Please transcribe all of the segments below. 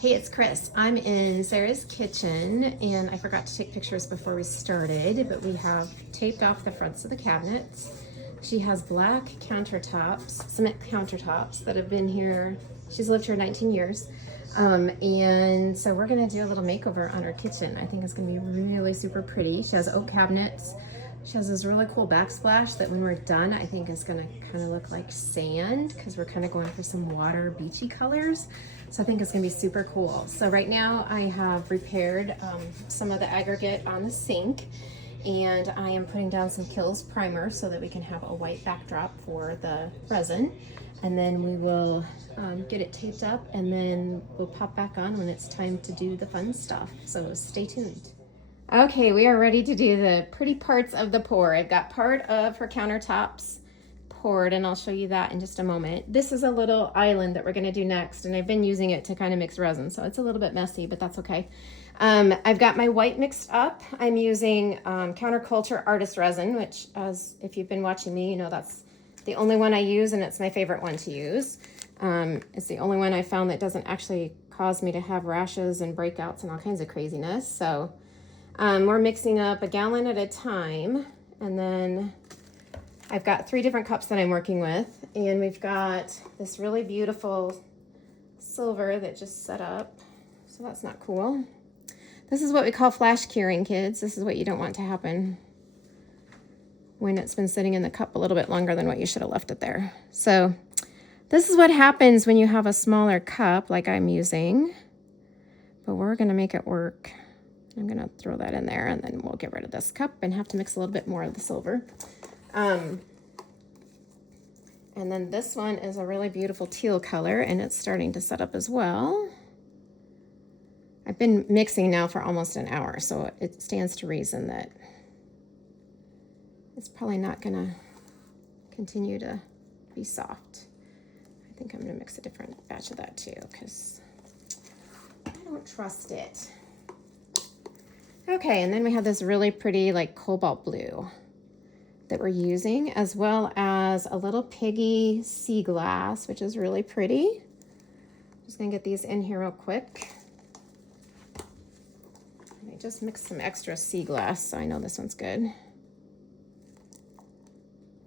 Hey, it's Chris. I'm in Sarah's kitchen and I forgot to take pictures before we started, but we have taped off the fronts of the cabinets. She has black countertops, cement countertops that have been here. She's lived here 19 years. And so we're gonna do a little makeover on her kitchen. I think it's gonna be really super pretty. She has oak cabinets. She has this really cool backsplash that when we're done, I think is gonna kind of look like sand because we're kind of going for some water beachy colors. So I think it's gonna be super cool. So right now I have repaired some of the aggregate on the sink, and I am putting down some Kills primer so that we can have a white backdrop for the resin. And then we will get it taped up, and then we'll pop back on when it's time to do the fun stuff. So stay tuned. Okay, we are ready to do the pretty parts of the pour. I've got part of her countertops poured, and I'll show you that in just a moment. This is a little island that we're gonna do next, and I've been using it to kind of mix resin, so it's a little bit messy, but that's okay. I've got my white mixed up. I'm using Counter Cutlure Artist Resin, which, as if you've been watching me, you know that's the only one I use, and it's my favorite one to use. It's the only one I found that doesn't actually cause me to have rashes and breakouts and all kinds of craziness. So we're mixing up a gallon at a time, and then I've got 3 different cups that I'm working with, and we've got this really beautiful silver that just set up, so that's not cool. This is what we call flash curing, kids. This is what you don't want to happen when it's been sitting in the cup a little bit longer than what you should have left it there. So this is what happens when you have a smaller cup like I'm using, but we're gonna make it work. I'm gonna throw that in there, and then we'll get rid of this cup and have to mix a little bit more of the silver. And then this one is a really beautiful teal color, and it's starting to set up as well. I've been mixing now for almost an hour, so it stands to reason that it's probably not gonna continue to be soft. I think I'm gonna mix a different batch of that too, because I don't trust it. Okay, and then we have this really pretty like cobalt blue that we're using, as well as a little piggy sea glass, which is really pretty. Just gonna get these in here real quick. I just mixed some extra sea glass, so I know this one's good.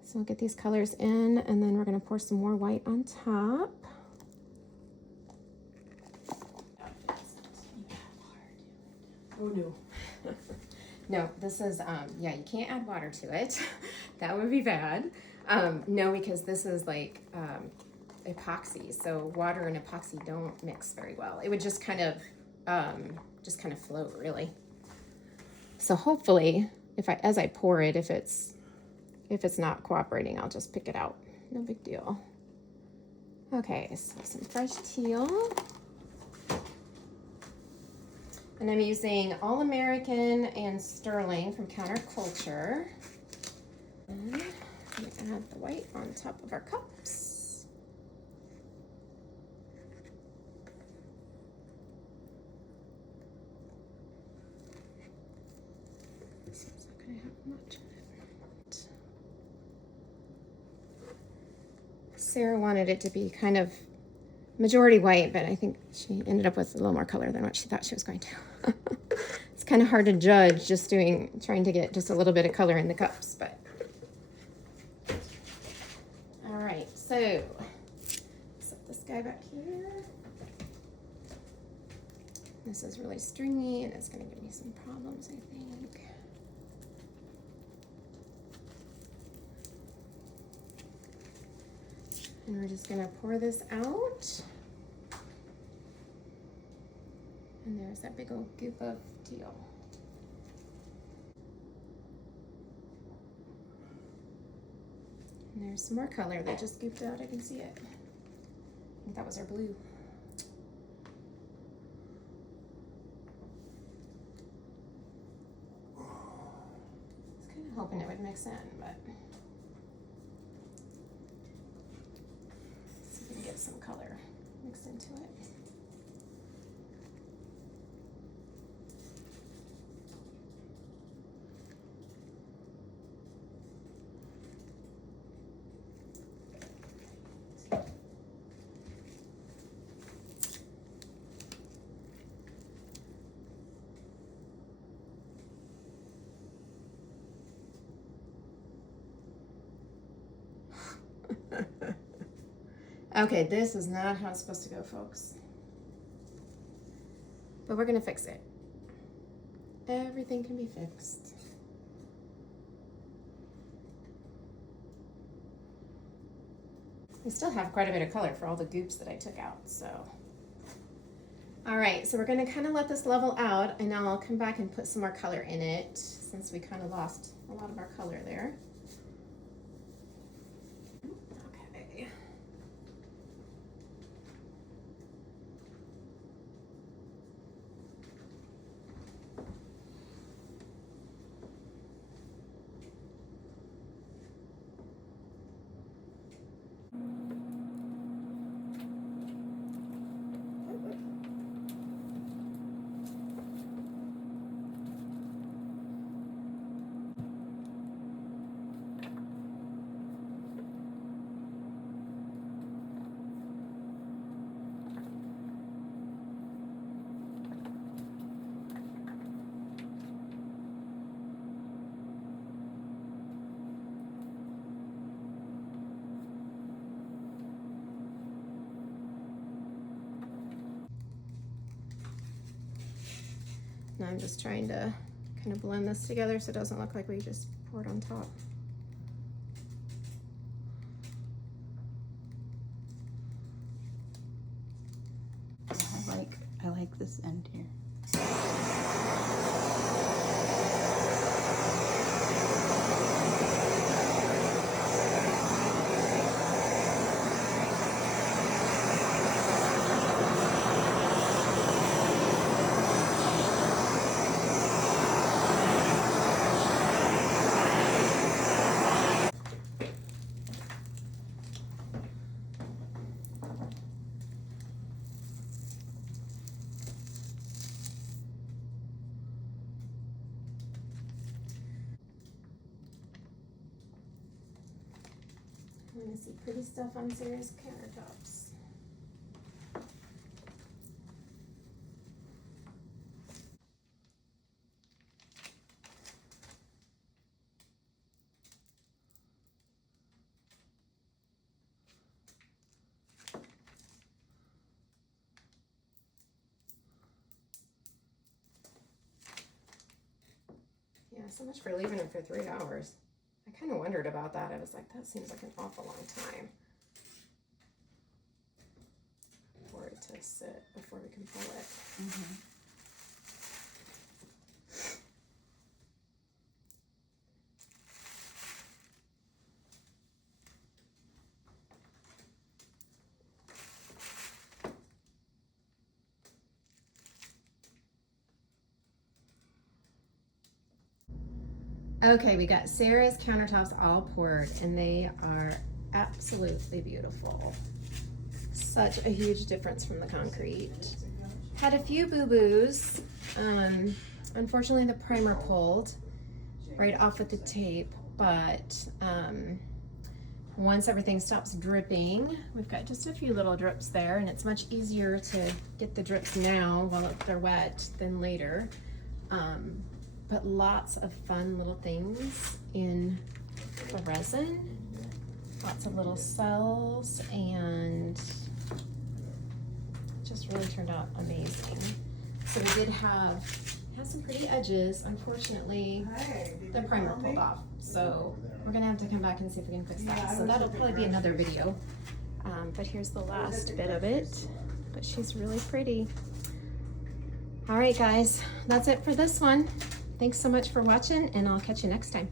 So I'll get these colors in, and then we're gonna pour some more white on top. Oh no. No, this is, yeah, you can't add water to it. That would be bad. No, because this is like epoxy, so water and epoxy don't mix very well. It would just kind of float, really. So hopefully, as I pour it, if it's not cooperating, I'll just pick it out. No big deal. Okay, so some fresh teal. And I'm using All American and Sterling from Counter Cutlure. And I'm gonna add the white on top of our cups. This one's not gonna have much in it. Sarah wanted it to be kind of majority white, but I think she ended up with a little more color than what she thought she was going to. It's kind of hard to judge just trying to get just a little bit of color in the cups, but. All right, so set this guy back here. This is really stringy, and it's gonna give me some problems, I think. And we're just gonna pour this out. And there's that big old goop of teal. And there's some more color that just gooped out, I can see it. I think that was our blue. I was kind of hoping it would mix in, but let's see if we can get some color mixed into it. Okay, this is not how it's supposed to go, folks. But we're gonna fix it. Everything can be fixed. We still have quite a bit of color for all the goops that I took out, so. All right, so we're gonna kind of let this level out, and now I'll come back and put some more color in it since we kind of lost a lot of our color there. Okay. Now I'm just trying to kind of blend this together so it doesn't look like we just poured on top. I like this end here. I want to see pretty stuff on Sarah's countertops. Yeah, so much for leaving it for 3 hours. I kind of wondered about that. I was like, that seems like an awful long time for it to sit before we can pull it. Mm-hmm. Okay, we got Sarah's countertops all poured, and they are absolutely beautiful. Such a huge difference from the concrete. Had a few boo-boos. Unfortunately, the primer pulled right off with the tape, but once everything stops dripping, we've got just a few little drips there, and it's much easier to get the drips now while they're wet than later. But lots of fun little things in the resin. Lots of little cells, and it just really turned out amazing. So we did have some pretty edges. Unfortunately, the primer pulled off. So we're gonna have to come back and see if we can fix that. So that'll probably be another video. But here's the last bit of it. But she's really pretty. All right, guys, that's it for this one. Thanks so much for watching, and I'll catch you next time.